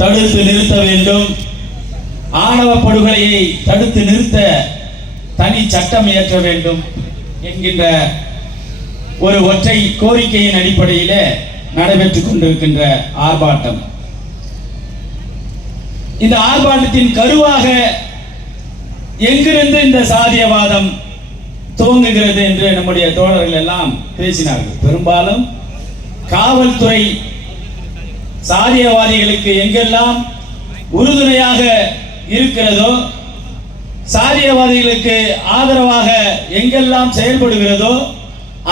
தடுத்து நிறுத்த வேண்டும். ஆணவ படுகொலையை தடுத்து நிறுத்த தனி சட்டம் இயற்ற வேண்டும் என்கின்ற ஒரு ஒற்றை கோரிக்கையின் அடிப்படையில் நடைபெற்றுக் கொண்டிருக்கின்ற ஆர்ப்பாட்டம். இந்த ஆர்ப்பாட்டத்தின் கருவாக எங்கிருந்து இந்த சாதியவாதம் துவங்குகிறது என்று நம்முடைய தோழர்கள் எல்லாம் பேசினார்கள். பெரும்பாலும் காவல்துறை சாதியவாதிகளுக்கு எங்கெல்லாம் உறுதுணையாக இருக்கிறதோ, சாதியவாதிகளுக்கு ஆதரவாக எங்கெல்லாம் செயல்படுகிறதோ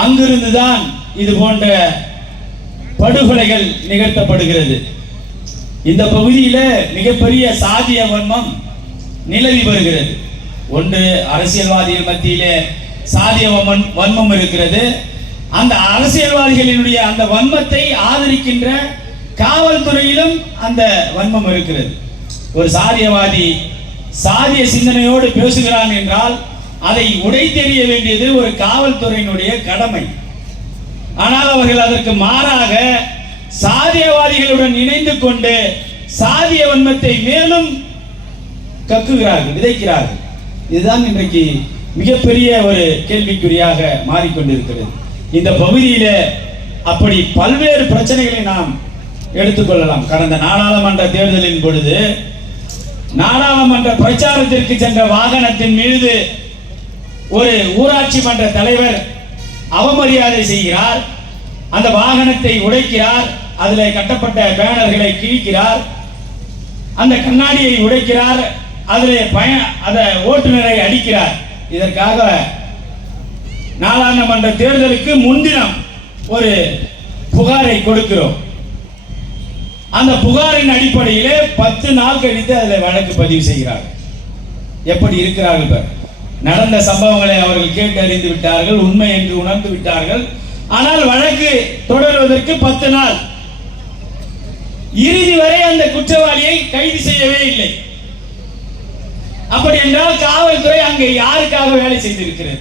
அங்கிருந்துதான் இது போன்ற படுகொலைகள் நிகழ்த்தப்படுகிறது. இந்த பகுதியில் மிகப்பெரிய சாதிய வன்மம் நிலவி வருகிறது. ஒன்று, அரசியல்வாதிகள் மத்தியிலே சாதிய வன்மம் இருக்கிறது. அந்த அரசியல்வாதிகளினுடைய அந்த வன்மத்தை ஆதரிக்கின்ற காவல்துறையிலும் அந்த வன்மம் இருக்கிறது. ஒரு சாதியவாதி சாதிய சிந்தனையோடு பேசுகிறான் என்றால் அதை உடைத்தெறிய வேண்டியது ஒரு காவல்துறையினுடைய கடமை. ஆனால் அவர்கள் அதற்கு மாறாக சாதியவாதிகளுடன் இணைந்து கொண்டு சாதிய வன்மத்தை மேலும் கக்குகிறார்கள், விதைக்கிறார்கள். இதுதான் இன்றைக்கு மிகப்பெரிய ஒரு கேள்விக்குறியாக மாறிக்கொண்டிருக்கிறது. இந்த பகுதியில அப்படி பல்வேறு பிரச்சனைகளை நாம் எடுத்துக்கொள்ளலாம். கடந்த நாடாளுமன்ற தேர்தலின் பொழுது நாடாளுமன்ற பிரச்சாரத்திற்கு சென்ற வாகனத்தின் மீது ஒரு ஊராட்சி மன்ற தலைவர் அவமரியாதை செய்கிறார். அந்த வாகனத்தை உடைக்கிறார், அதில் கட்டப்பட்ட பேனர்களை கிழிக்கிறார், அந்த கண்ணாடியை உடைக்கிறார், அதில் ஓட்டுநரை அடிக்கிறார். இதற்காக நாடாளுமன்ற தேர்தலுக்கு முன்தினம் ஒரு புகாரை கொடுக்கிறோம். அந்த புகாரின் அடிப்படையிலே 10 நாள் கழித்து அதில் வழக்கு பதிவு செய்கிறார்கள். எப்படி இருக்கிறார்கள்? நடந்த சம்பவங்களை அவர்கள் கேட்டு அறிந்து விட்டார்கள், உண்மை என்று உணர்ந்து விட்டார்கள். ஆனால் வழக்கு தொடர்வதற்கு 10 நாள், இறுதி வரை அந்த குற்றவாளியை கைது செய்யவே இல்லை. அப்படி என்றால் காவல்துறை அங்கே யாருக்காக வேலை செய்திருக்கிறது?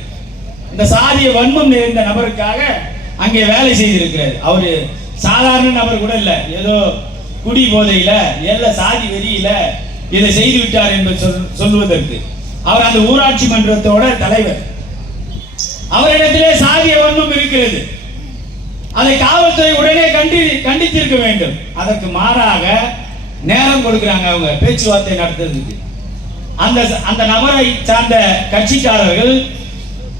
இந்த சாதிய வன்மம் நிறைந்த நபருக்காக அங்கே வேலை செய்திருக்கிறது. அவரு சாதாரண நபர் கூட இல்ல, ஏதோ குடி போதையில எல்லா சாதி வெறியில இதை செய்து விட்டார் என்பது சொல்லுவதற்கு அவர் அந்த ஊராட்சி மன்றத்தோட தலைவர். அவரிடத்திலே சாதிய வன்மம் இருக்கிறது. அதை காவல்துறை உடனே கண்டித்திருக்க வேண்டும். அதற்கு மாறாக நேரம் கொடுக்கிறாங்க அவங்க பேச்சுவார்த்தை நடத்துறதுக்கு. அந்த நபரை சார்ந்த கட்சிக்காரர்கள்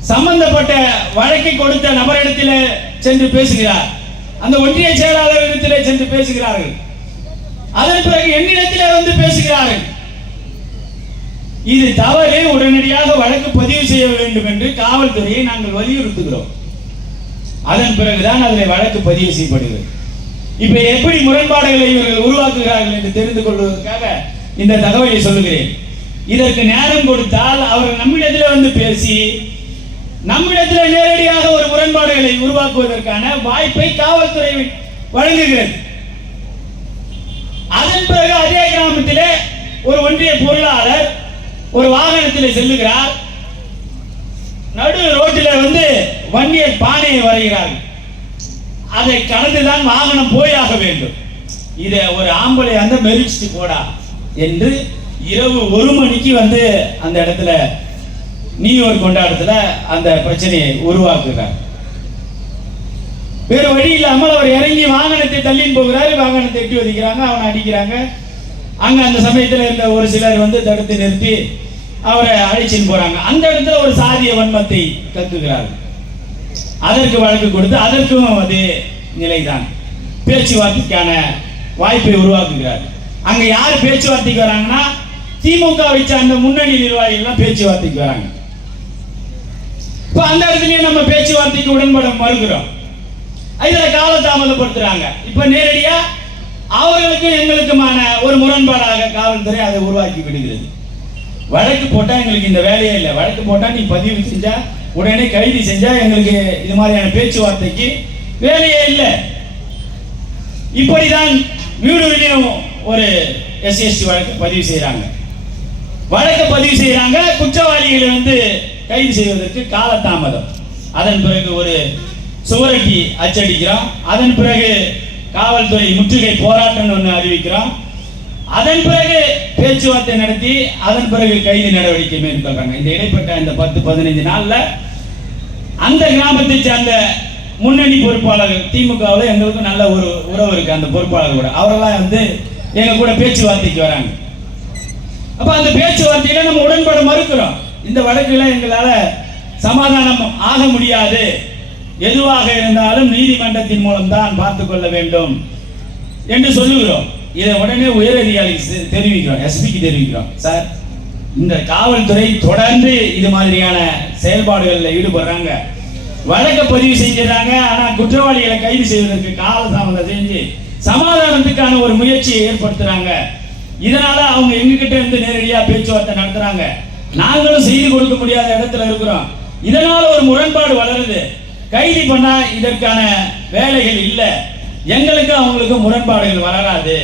சம்பந்தப்பட்ட வழக்கை கொடுத்த நபரிடத்தில் சென்று பேசுகிறார், அந்த ஒன்றிய செயலாளரிடத்திலே சென்று பேசுகிறார்கள், அதன் பிறகு என்னிடத்திலே வந்து பேசுகிறார்கள். இது தவறு, உடனடியாக வழக்கு பதிவு செய்ய வேண்டும் என்று காவல்துறையை நாங்கள் வலியுறுத்துகிறோம். அதன் பிறகுதான் அதில் வழக்கு பதிவு செய்யப்படுகிறது. இப்ப எப்படி முரண்பாடுகளை இவர்கள் உருவாக்குகிறார்கள் என்று தெரிந்து கொள்வதற்காக இந்த தகவலை சொல்லுகிறேன். இதற்கு நேரம் கொடுத்தால் அவர்கள் நம்மிடத்தில் வந்து பேசி நம்மிடத்தில் நேரடியாக ஒரு முரண்பாடுகளை உருவாக்குவதற்கான வாய்ப்பை காவல்துறை வழங்குகிறது. அதன் பிறகு அதே கிராமத்திலே ஒரு ஒன்றிய பொருளாளர் ஒரு வாகனத்தில் செல்லுகிறார். நடு ரோட்டில் வந்து வன்னியர் பானையை வரைகிறார்கள். அதை கடந்துதான் வாகனம் போயாக வேண்டும். இதை ஒரு ஆம்பளை அந்த மெரிச்சிட்டு போடா என்று இரவு 1 மணிக்கு வந்து அந்த இடத்துல நியூயர் கொண்டாடத்துல அந்த பிரச்சனையை உருவாக்குகிறார். வேறு வழி இல்லாமல் அவர் இறங்கி வாகனத்தை தள்ளின்னு போகிறார். வாகனத்தை எட்டி வதிக்கிறாங்க, அவனை அடிக்கிறாங்க. அங்க அந்த சமயத்தில் இருந்த ஒரு சிலர் வந்து தடுத்து நிறுத்தி அவரை அழைச்சின்னு போறாங்க. அந்த இடத்துல ஒரு சாதிய வன்மத்தை கக்குகிறார்கள். அதற்கு வழக்கு கொடுத்து அதற்கும் அதே நிலைதான். பேச்சுவார்த்தைக்கான வாய்ப்பை உருவாக்குகிறார். அங்க யார் பேச்சுவார்த்தைக்கு வராங்கன்னா திமுக வச்ச அந்த முன்னணி நிர்வாகிகள் பேச்சுவார்த்தைக்கு வராங்க. இப்ப அந்த இடத்துலயே நம்ம பேச்சுவார்த்தைக்கு உடன்பட மறுக்கிறோம். இதுல காலதாமதப்படுத்துறாங்க. இப்ப நேரடியா அவர்களுக்கும் எங்களுக்குமான ஒரு முரண்பாடாக காவல்துறை அதை உருவாக்கி விடுகிறது. வழக்கு போட்டா எங்களுக்கு இந்த வேலையே இல்லை. வழக்கு போட்டா நீ பதிவு செஞ்சா உடனே கைது செஞ்சா எங்களுக்கு இது மாதிரியான பேச்சுவார்த்தைக்கு வேலையே இல்லை. இப்படிதான் வீடுகளிலும் ஒரு எஸ்சி வழக்கு பதிவு செய்யறாங்க. வழக்கு பதிவு செய்யறாங்க. குற்றவாளிகளை வந்து கைது செய்வதற்கு காலதாமதம். அதன் பிறகு ஒரு சுவரட்டி அச்சடிக்கிறோம். அதன் பிறகு காவல்துறை முற்றுகை போராட்டம் ஒன்று அறிவிக்கிறோம். அதன் பிறகு பேச்சுவார்த்தை நடத்தி அதன் பிறகு கைது நடவடிக்கை மேற்கொள்றாங்க. இந்த இடைப்பட்ட இந்த 10-15 நாள்ல அந்த கிராமத்தை சேர்ந்த முன்னணி பொறுப்பாளர்கள் திமுகவில் எங்களுக்கு நல்ல ஒரு உறவு இருக்கு. அந்த பொறுப்பாளர் கூட அவரெல்லாம் வந்து எங்க கூட பேச்சுவார்த்தைக்கு வராங்க. அப்ப அந்த பேச்சுவார்த்தையில நம்ம உடன்பட மறுக்கிறோம். இந்த வழக்குல எங்களால சமாதானம் ஆக முடியாது, எதுவாக இருந்தாலும் நீதிமன்றத்தின் மூலம் தான் பார்த்துக் கொள்ள வேண்டும் என்று சொல்லுகிறோம். இதை உடனே உயர் அதிகாரிக்கு தெரிவிக்கிறோம், எஸ்பிக்கு தெரிவிக்கிறோம். சார், இந்த காவல்துறை தொடர்ந்து இது மாதிரியான செயல்பாடுகளில் ஈடுபடுறாங்க, வழக்கை பதிவு செஞ்சிடறாங்க. ஆனா குற்றவாளிகளை கைது செய்வதற்கு காலதாமதம் செஞ்சு சமாதானத்துக்கான ஒரு முயற்சியை ஏற்படுத்துறாங்க. இதனால அவங்க எங்ககிட்ட இருந்து நேரடியா பேச்சுவார்த்தை நடத்துறாங்க. நாங்களும் செய்து கொடுக்க முடியாத இடத்துல இருக்கிறோம். இதனால ஒரு முரண்பாடு வளருது. கைது பண்ணா இதற்கான வேலைகள் இல்லை, எங்களுக்கு அவங்களுக்கு முரண்பாடுகள் வளராது,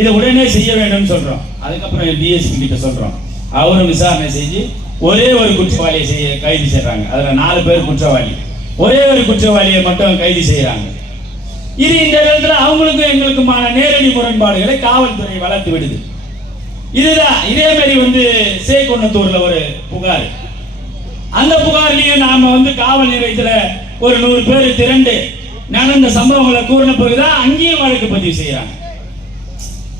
இதை உடனே செய்ய வேண்டும் சொல்றோம். அதுக்கப்புறம் டிஎஸ்பி கிட்ட சொல்றோம். அவரும் விசாரணை செஞ்சு ஒரே ஒரு குற்றவாளியை கைது செய்யறாங்க. அதுல 4 பேர் குற்றவாளி, ஒரே ஒரு குற்றவாளியை மட்டும் கைது செய்யறாங்க. இது இந்த இடத்துல அவங்களுக்கும் எங்களுக்குமான நேரடி முரண்பாடுகளை காவல்துறை வளர்த்து விடுது. இதுதான் இதே மாதிரி வந்து சேகொன்னத்தூர்ல ஒரு புகார். அந்த புகார்லயும் நாம வந்து காவல் நிலையத்துல ஒரு 100 பேர் திரண்டு நடந்த சம்பவங்களை கூறின பிறகுதான் அங்கேயும் வழக்கு பதிவு செய்யறாங்க.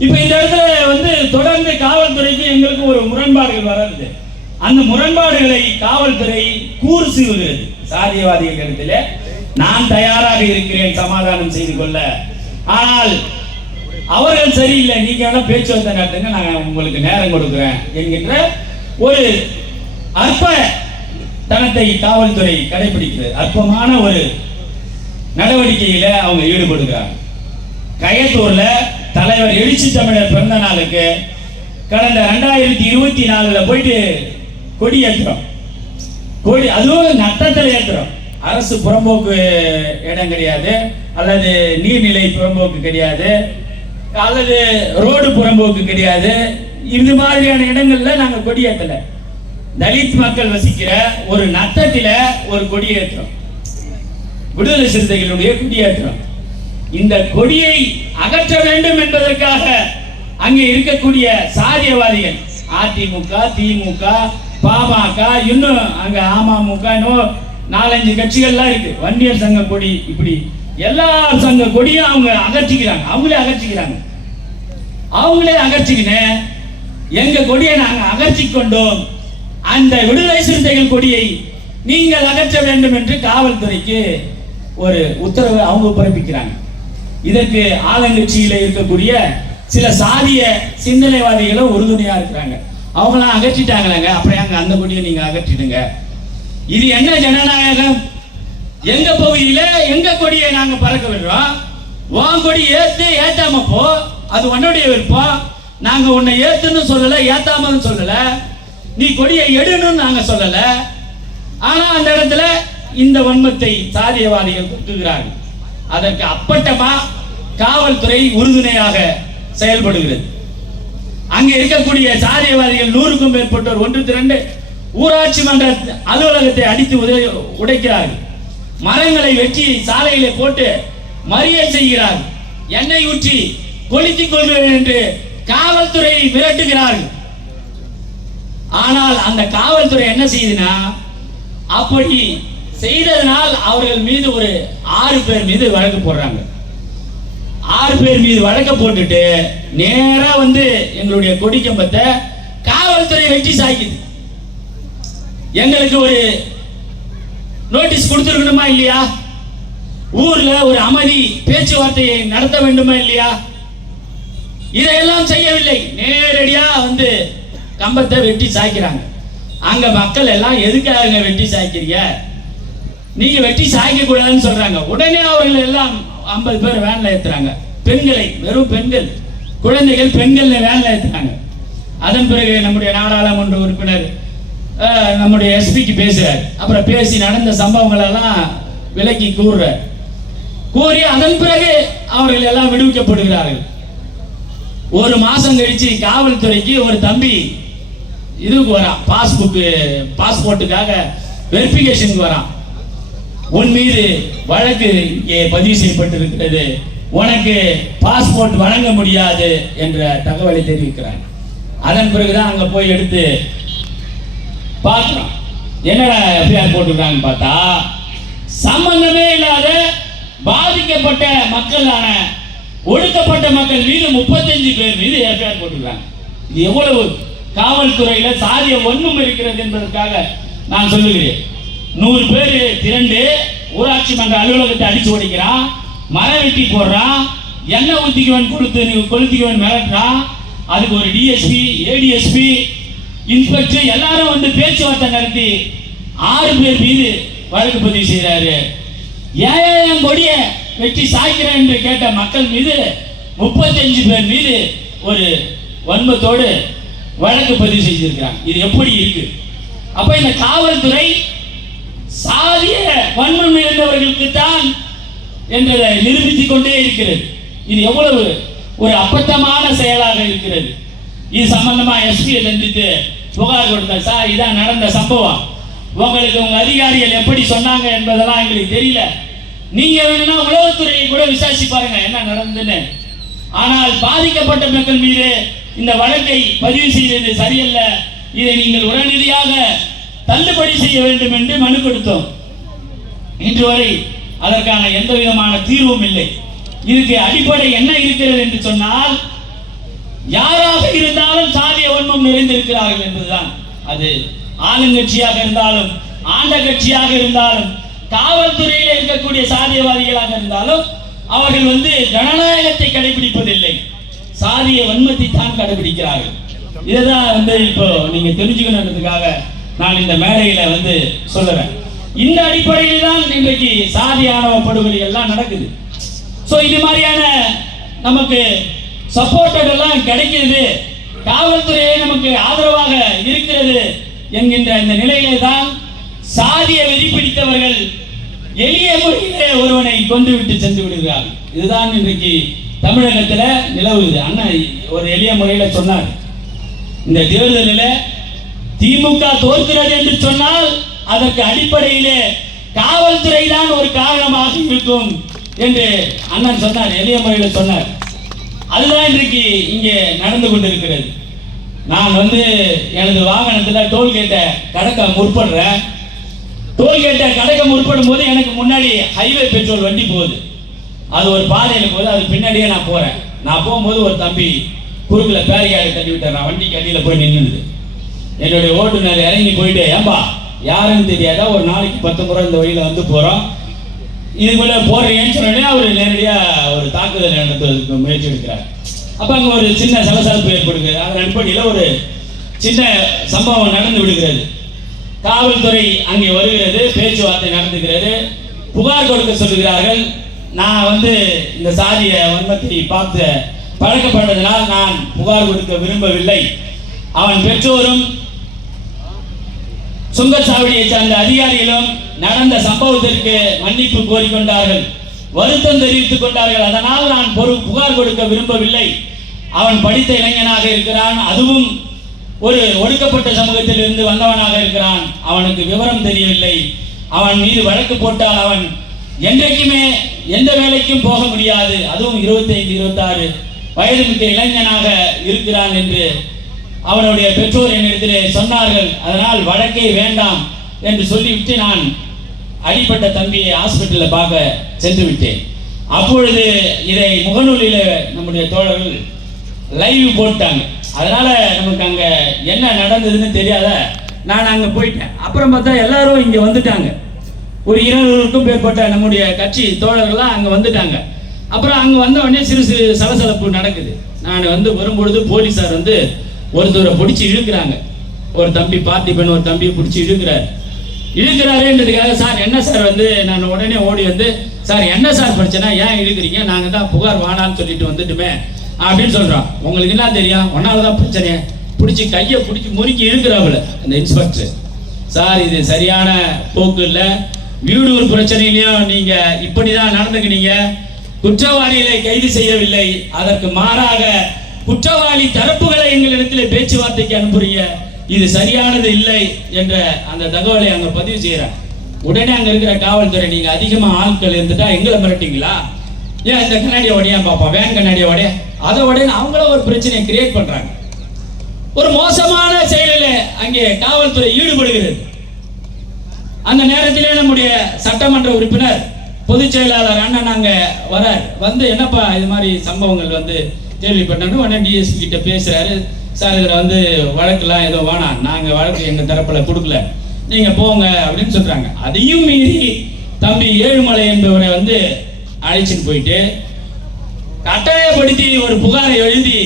இப்ப இந்த இடத்துல வந்து தொடர்ந்து காவல்துறைக்கு எங்களுக்கு ஒரு முரண்பாடுகள் வளருது. அந்த முரண்பாடுகளை காவல்துறை கூறு செய்கிறது. சாதியவாதிகள் இடத்துல நான் தயாராக இருக்கிறேன் சமாதானம் செய்து கொள்ள, ஆனால் அவர்கள் சரியில்லை, நீங்க வேணா பேச்சுவார்த்தை நடத்துங்க, நான் உங்களுக்கு நேரம் கொடுக்கிறேன் என்கின்ற ஒரு அற்ப தனத்தை காவல்துறை கடைபிடிக்கிறது. அற்பமான ஒரு நடவடிக்கையில அவங்க ஈடுபடுகிறாங்க. கயத்தூர்ல தலைவர் எழுச்சி தமிழர் பிறந்த நாளுக்கு கடந்த 2024 போயிட்டு கொடி ஏற்றுறோம். கொடி அதுவும் நட்டத்தில் ஏற்றுறோம். அரசு புறம்போக்கு இடம் கிடையாது, அல்லது நீர்நிலை புறம்போக்கு கிடையாது, அல்லது ரோடு புறம்போக்கு கிடையாது. இது மாதிரியான இடங்கள்ல நாங்க கொடியேற்றல. தலித் மக்கள் வசிக்கிற ஒரு நட்டத்தில ஒரு கொடியேற்றம், விடுதலை சிறுத்தைகளுடைய கொடியேற்றம். இந்த கொடியை அகற்ற வேண்டும் என்பதற்காக அங்கே இருக்கக்கூடிய சாதியவாதிகள் அதிமுக, திமுக, பாமக, இன்னும் அங்க அமமுக, 4-5 கட்சிகள்லாம் இருக்கு, வன்னியர் சங்க கொடி, இப்படி எல்லா சங்க கொடியும் அவங்க அகற்றிக்கிறாங்க. அவங்களே அகற்றிக்கின எங்க கொடியை நாங்க அகற்றி கொண்டோம், அந்த விடுதலை சிறுத்தைகள் கொடியை நீங்கள் அகற்ற வேண்டும் என்று காவல்துறைக்கு ஒரு உத்தரவு அவங்க பிறப்பிக்கிறாங்க. இதற்கு ஆளுங்கட்சியில இருக்கக்கூடிய சில சாதிய சிந்தனைவாதிகளும் உறுதுணையா இருக்கிறாங்க. அவங்களாம் அகற்றிட்டாங்களாங்க, அப்புறம் அங்க அந்த கொடியை நீங்க அகற்றிடுங்க. இது என்ன ஜனநாயகம்? எங்க பகுதியில எங்க கொடியை நாங்க பறக்க விடுறோம், உன் கொடி ஏத்தாம போ, அது உன்னுடைய விருப்பம். நாங்க உன்னை ஏத்துன்னு சொல்லல, ஏத்தாமன்னு சொல்லல, நீ கொடியை எடுன்னு நாங்க சொல்லல. ஆனா அந்த இடத்துல இந்த வன்மத்தை சாதியவாதிகள் தூக்குகிறார்கள். அதற்கு அப்பட்டமா காவல்துறை உறுதுணையாக செயல்படுகிறது. அங்கே இருக்கக்கூடிய சாதியவாதிகள் 100க்கும் மேற்பட்டோர் ஒன்று திரண்டு ஊராட்சி மன்ற அலுவலகத்தை அடித்து உடைக்கிறார்கள். மரங்களை வெட்டி சாலையிலே போட்டு மறியல் செய்கிறார்கள். எண்ணெய் ஊற்றி கொளுத்திக் கொள்கிறேன் என்று காவல்துறை மிரட்டுகிறார்கள். ஆனால் அந்த காவல்துறை என்ன செய்யுதுன்னா, அப்படி செய்ததனால் அவர்கள் மீது ஒரு 6 பேர் மீது வழக்கு போடுறாங்க. 6 பேர் மீது வழக்கு போட்டுட்டு நேரா வந்து எங்களுடைய கொடிக்கம்பத்தை காவல்துறை வெட்டி சாய்க்குது. எங்களுக்கு ஒரு நோட்டீஸ் கொடுத்திருக்கணுமா இல்லையா? ஊர்ல ஒரு அமைதி பேச்சுவார்த்தையை நடத்த வேண்டுமா இல்லையா? இதையெல்லாம் செய்யவில்லை. நேரடியா வந்து கம்பத்தை வெட்டி சாய்க்கிறாங்க. அங்க மக்கள் எல்லாம் எதுக்காக வெட்டி சாய்க்கிறீங்க, நீங்க வெட்டி சாய்க்க கூடாதுன்னு சொல்றாங்க. உடனே அவர்கள் எல்லாம் 50 பேர் வேன்ல ஏத்துறாங்க. பெண்களை, வெறும் பெண்கள், குழந்தைகள், பெண்கள் வேன்ல ஏத்துறாங்க. அதன் பிறகு நம்முடைய நாடாளுமன்ற உறுப்பினர் நம்முடைய எஸ்பிக்கு பேசுறார். அப்புறம் பேசி நடந்த சம்பவங்கள் எல்லாம் விலக்கி கூறி அதன் பிறகு அவர்கள் எல்லாம் விடுவிக்கப்படுகிறார்கள். 1 மாசம் கழிச்சு காவல்துறைக்கு ஒரு தம்பி இதுக்கு வரான், பாஸ்போர்ட்டுக்காக வெரிஃபிகேஷனுக்கு வரான். உன் மீது வழக்கு இங்கே பதிவு செய்யப்பட்டிருக்கிறது உனக்கு பாஸ்போர்ட் வழங்க முடியாது என்ற தகவலை தெரிவிக்கிறாங்க. அதன் பிறகுதான் அங்க போய் எடுத்து பார்க்கிறோம். என்னடா எஃப்ஐஆர் போட்டுருக்காங்க பார்த்தா, சம்பந்தமே இல்லாத பாதிக்கப்பட்ட மக்களான ஒடுக்கப்பட்ட மக்கள் மீது 35 பேர் மீது எஃப்ஐஆர் போட்டுருக்காங்க. இது எவ்வளவு காவல்துறையில சாதிய வன்மம் இருக்கிறது என்பதற்காக நான் சொல்லுகிறேன். 100 பேர் திரண்டு ஊராட்சி மன்ற அலுவலகத்தை அடிச்சு ஓடிக்கிறான், மரம் வெட்டி போடுறான், எண்ணெய் ஊத்திக்குவன் கொடுத்து கொளுத்திக்குவன் மிரட்டுறான். அதுக்கு ஒரு டிஎஸ்பி, ஏடிஎஸ்பி, இன்ஸ்பெக்டர் எல்லாரும் வந்து பேச்சுவார்த்தை நடத்தி 6 பேர் மீது வழக்கு பதிவு செய்கிறாரு. ஏன் கொடிய வெட்டி சாய்க்கிறேன் என்று கேட்ட மக்கள் மீது 35 பேர் மீது ஒரு வன்மத்தோடு வழக்கு பதிவு செய்திருக்கிறாங்க. இது எப்படி இருக்கு? அப்ப இந்த காவல்துறை சாதிய வன்மம் இருந்தவர்களுக்கு தான் என்றதை நிரூபித்துக் கொண்டே இருக்கிறது. இது எவ்வளவு ஒரு அப்பட்டமான செயலாக இருக்கிறது. இது சம்பந்தமா எஸ்பியை சந்தித்து புகார் கொடுத்த, சார் இதான் நடந்த சம்பவம், உங்களுக்கு உங்க அதிகாரிகள் எப்படி சொன்னாங்க என்பதெல்லாம் எங்களுக்கு தெரியல, நீங்க வேணும்னா உளவுத்துறையை கூட விசாரிச்சு பாருங்க என்ன நடந்ததுன்னு. ஆனால் பாதிக்கப்பட்ட மக்கள் மீது இந்த வழக்கை பதிவு செய்தது சரியல்ல, இதை நீங்கள் உடனடியாக தள்ளுபடி செய்ய வேண்டும் என்று மனு கொடுத்தோம். இன்று வரை அதற்கான எந்த விதமான தீர்வும் இல்லை. இதுக்கு அடிப்படை என்ன இருக்கிறது என்று சொன்னால், யாராக இருந்தாலும் சாதிய வன்மம் நிறைந்திருக்கிறார்கள் என்பதுதான். அது ஆளுங்கட்சியாக இருந்தாலும் ஆண்ட கட்சியாக இருந்தாலும் காவல்துறையில் இருக்கக்கூடிய சாதியவாதிகளாக இருந்தாலும் அவர்கள் வந்து ஜனநாயகத்தை கடைபிடிப்பதில்லை, சாதிய வன்மத்தை தான் கடைபிடிக்கிறார்கள். இதுதான் வந்து இப்போ நீங்க தெரிஞ்சுக்கணுன்றதுக்காக நான் இந்த மேடையில வந்து சொல்லுறேன். இந்த அடிப்படையில் தான் இன்றைக்கு சாதி ஆணவ படுகொலை எல்லாம் நடக்குது. சோ இது மாதிரியான நமக்கு சப்போர்ட் எல்லாம் கிடைக்கிறது, காவல்துறையே நமக்கு ஆதரவாக இருக்கிறது என்கின்ற இந்த நிலையிலே தான் சாதிய வெறி பிடித்தவர்கள் எளிய முறையிலே ஒருவனை கொண்டு விட்டு சென்று விடுகிறார்கள். இதுதான் இன்றைக்கு தமிழகத்தில் நிலவுது. அண்ணன் ஒரு எளிய முறையில சொன்னார், இந்த தேர்தலில் திமுக தோற்கிறது என்று சொன்னால் அதற்கு அடிப்படையிலே காவல்துறை தான் ஒரு காரணமாக இருக்கும் என்று அண்ணன் சொன்னார், எளிய முறையில் சொன்னார். அதுதான் இன்றைக்கு இங்கே நடந்து கொண்டிருக்கிறது. நான் வந்து எனது வாகனத்தில் டோல்கேட்டை கடக்க முற்படுறேன். டோல்கேட்டை கடக்க முற்படும் போது எனக்கு முன்னாடி ஹைவே பெட்ரோல் வண்டி போகுது, அது ஒரு பாதையில் போகுது, அது பின்னாடியே நான் போறேன். நான் போகும்போது ஒரு தம்பி குறுக்கில் பேரிகார்டு தட்டி விட்டார், நான் வண்டிக்கு அடியில் போய் நின்றுது. என்னுடைய ஓட்டுநர் இறங்கி போயிட்டு, ஏம்பா யாருன்னு தெரியாதா, ஒரு நாளைக்கு 10 முறை இந்த வழியில் வந்து போகிறோம், இதுக்குள்ளே போடுறீங்கன்னு சொன்னோடனே அவர் நேரடியாக ஒரு தாக்குதல் நடத்துவதற்கு முயற்சி எடுக்கிறார். அப்போ அங்கே ஒரு சின்ன சலசலப்பு ஏற்படுகிறது. அதன் அடிப்படையில் ஒரு சின்ன சம்பவம் நடந்து விடுகிறது. காவல்துறை அங்கே வருகிறது, பேச்சுவார்த்தை நடந்துகிறது, புகார் கொடுக்க சொல்லுகிறார்கள். நான் வந்து இந்த சாதிய வன்மத்தை பார்த்து பழக்கப்பட்டதனால் நான் புகார் கொடுக்க விரும்பவில்லை. அவன் பெற்றோரும் சுங்கச்சாவடியை சார்ந்த அதிகாரிகளும் நடந்த சம்பவத்திற்கு மன்னிப்பு கோரிக்கொண்டார்கள், வருத்தம் தெரிவித்துக் கொண்டார்கள். அதனால் நான் புகார் கொடுக்க விரும்பவில்லை. அவன் படித்த இளைஞனாக இருக்கிறான், அதுவும் ஒரு ஒடுக்கப்பட்ட சமூகத்தில் இருந்து வந்தவனாக இருக்கிறான், அவனுக்கு விவரம் தெரியவில்லை, அவன் மீது வழக்கு போட்டால் அவன் என்றைக்குமே எந்த வேலைக்கும் போக முடியாது, அதுவும் 25-26 வயது மிக்க இளைஞனாக இருக்கிறான் என்று அவனுடைய பெற்றோர் என்னிடத்திலே சொன்னார்கள். அதனால் வழக்கே வேண்டாம் என்று சொல்லிவிட்டு நான் அடிப்பட்ட தம்பியை ஹாஸ்பிட்டலில் பார்க்க சென்று விட்டேன். அப்பொழுது இதை முகநூலில் நம்முடைய தோழர்கள் லைவ் போட்டாங்க. அதனால நமக்கு அங்க என்ன நடந்ததுன்னு தெரியாத நான் அங்க போயிட்டேன். அப்புறம் பார்த்தா எல்லாரும் இங்க வந்துட்டாங்க, ஒரு 200க்கும் மேற்பட்ட நம்முடைய கட்சி தோழர்கள்லாம் அங்க வந்துட்டாங்க. அப்புறம் அங்க வந்த உடனே சிறு சிறு சலசலப்பு நடக்குது. நான் வந்து வரும்பொழுது போலீஸார் வந்து ஒருத்தரை பிடிச்சி இழுக்கிறாங்க. ஒரு தம்பி பார்த்திபன் ஒரு தம்பியை பிடிச்சி இழுக்கிறாருன்றதுக்காக, சார் என்ன சார் வந்து நான் உடனே ஓடி வந்து, சார் என்ன சார் பிரச்சனை, ஏன் இழுக்கிறீங்க, நாங்கள் தான் புகார் வானான்னு சொல்லிட்டு வந்துட்டுமே அப்படின்னு சொல்கிறோம். உங்களுக்கு என்ன தெரியும், ஒன்னால்தான் பிரச்சனை, பிடிச்சி கையை பிடிச்சி முறுக்கி இழுக்கிறாப்புல அந்த இன்ஸ்பெக்டர். சார் இது சரியான போக்கு இல்லை, வீடூர் பிரச்சனையிலையும் நீங்கள் இப்படி தான் நடந்துக்கினீங்க, குற்றவாளிகளை கைது செய்யவில்லை, அதற்கு மாறாக குற்றவாளி தரப்புகளை எங்களிடத்தில் பேச்சுவார்த்தைக்கு அனுப்புறீங்க, இது சரியானது இல்லை என்ற அந்த தகவலை அங்க பதிவு செய்யறாங்க. உடனே அங்க இருக்கிற காவல்துறை, நீங்க அதிகமா ஆட்கள் இருந்துட்டா எங்களை மிரட்டிங்களா, ஏன் இந்த கண்ணாடியை உடையான் பார்ப்பான், வேன் கண்ணாடியை உடைய, அதை உடையன்னு அவங்கள ஒரு பிரச்சனையை கிரியேட் பண்றாங்க. ஒரு மோசமான செயலில் அங்கே காவல்துறை ஈடுபடுகிறது. அந்த நேரத்திலே நம்முடைய சட்டமன்ற உறுப்பினர் பொதுச் செயலாளர் அண்ணன் அங்க வரார். வந்து என்னப்பா இது மாதிரி சம்பவங்கள் வந்து கேள்விப்பட்டோன்னு உடனே டிஎஸ்பி கிட்ட பேசுறாரு. சார் இதில் வந்து வழக்கெல்லாம் ஏதோ வேணாம், நாங்கள் வழக்கு எங்கள் தரப்பில் கொடுக்கல, நீங்கள் போங்க அப்படின்னு சொல்கிறாங்க. அதையும் மீறி தம்பி ஏழுமலை என்பவரை வந்து அழைச்சின்னு போயிட்டு கட்டாயப்படுத்தி ஒரு புகாரை எழுதி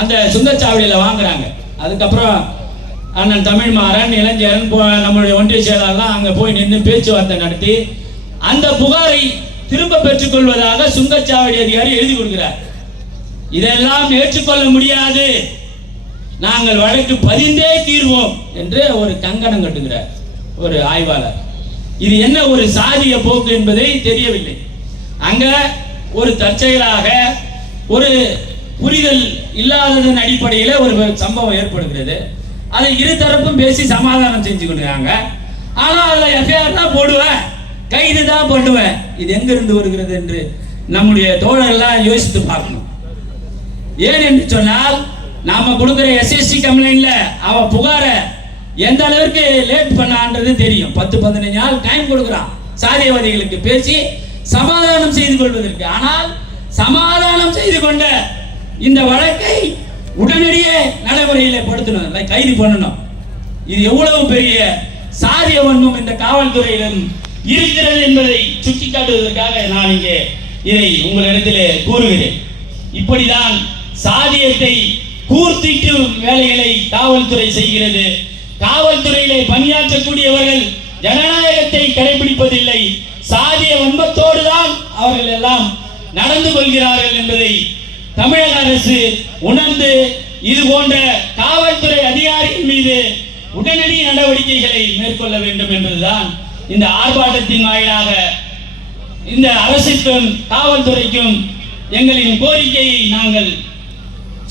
அந்த சுங்கச்சாவடியில் வாங்குறாங்க. அதுக்கப்புறம் அண்ணன் தமிழ்மாறன், இளைஞரன், நம்மளுடைய ஒன்றிய செயலாளர்லாம் அங்கே போய் நின்று பேச்சுவார்த்தை நடத்தி அந்த புகாரை திரும்ப பெற்றுக்கொள்வதாக சுங்கச்சாவடி அதிகாரி எழுதி கொடுக்கிறார். இதெல்லாம் ஏற்றுக்கொள்ள முடியாது, நாங்கள் வழக்கு பதிந்தே தீர்வோம் என்று ஒரு கங்கணம் கட்டுகிறார் ஒரு ஆய்வாளர். இது என்ன ஒரு சாதிய போக்கு என்பதை தெரியவில்லை. அங்க ஒரு தற்செயலாக ஒரு புரிதல் இல்லாததன் அடிப்படையில் ஒரு சம்பவம் ஏற்படுகிறது. அதை இருதரப்பும் பேசி சமாதானம் செஞ்சு கொண்டாங்க. ஆனால் அதில் எஃப்ஐஆர் தான் போடுவேன், கைது தான் பண்ணுவேன். இது எங்கிருந்து வருகிறது என்று நம்முடைய தோழர்கள்லாம் யோசித்து பார்க்கணும். ஏன் என்று சொன்னால் நாம கொடுக்கிற எஸ்எஸ்சி கம்ப்ளைண்ட்ல அவ புகாரை எந்த அளவுக்கு லேட் பண்ணான்றது தெரியும். 10-15 நாள் டைம் கொடுக்குறான் சாதியவாதிகளுக்கு பேசி சமாதானம் செய்து கொள்வதற்கு. ஆனால் சமாதானம் செய்து கொண்ட இந்த வழக்கை உடனடியே நடைமுறையில் படுத்தணும், கைது பண்ணணும். இது எவ்வளவு பெரிய சாதிய வன்மம் இந்த காவல்துறையிடம் இருக்கிறது என்பதை சுட்டிக்காட்டுவதற்காக நான் இங்கே இதை உங்களிடத்திலே கூறுகிறேன். இப்படிதான் சாதியத்தை கூர்த்திட்டு வேலைகளை காவல்துறை செய்கிறது. காவல்துறையிலே பணியாற்றக்கூடியவர்கள் ஜனநாயகத்தை கடைபிடிப்பதில்லை, சாதிய வன்மத்தோடு தான் அவர்கள் எல்லாம் நடந்து கொள்கிறார்கள் என்பதை தமிழக அரசு உணர்ந்து இது போன்ற காவல்துறை அதிகாரிகள் மீது உடனடி நடவடிக்கைகளை மேற்கொள்ள வேண்டும் என்பதுதான் இந்த ஆர்ப்பாட்டத்தின் வாயிலாக இந்த அரசுக்கும் காவல்துறைக்கும் எங்களின் கோரிக்கையை நாங்கள்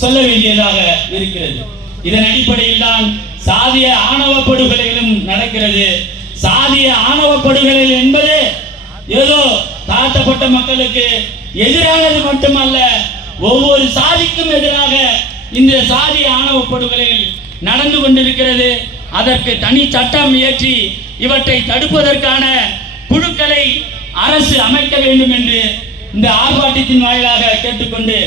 சொல்ல வேண்டியதாக இருக்கிறது. இதன் அடிப்படையில் தான் சாதிய ஆணவ படுகொலைகளும் நடக்கிறது. சாதிய ஆணவ படுகொலை என்பது ஏதோ தாழ்த்தப்பட்ட மக்களுக்கு எதிரானது மட்டுமல்ல, ஒவ்வொரு சாதிக்கும் எதிராக இந்த சாதிய ஆணவ படுகொலைகள் நடந்து கொண்டிருக்கிறது. அதற்கு தனி சட்டம் இயற்றி இவற்றை தடுப்பதற்கான குழுக்களை அரசு அமைக்க வேண்டும் என்று இந்த ஆர்ப்பாட்டத்தின் வாயிலாக கேட்டுக்கொண்டு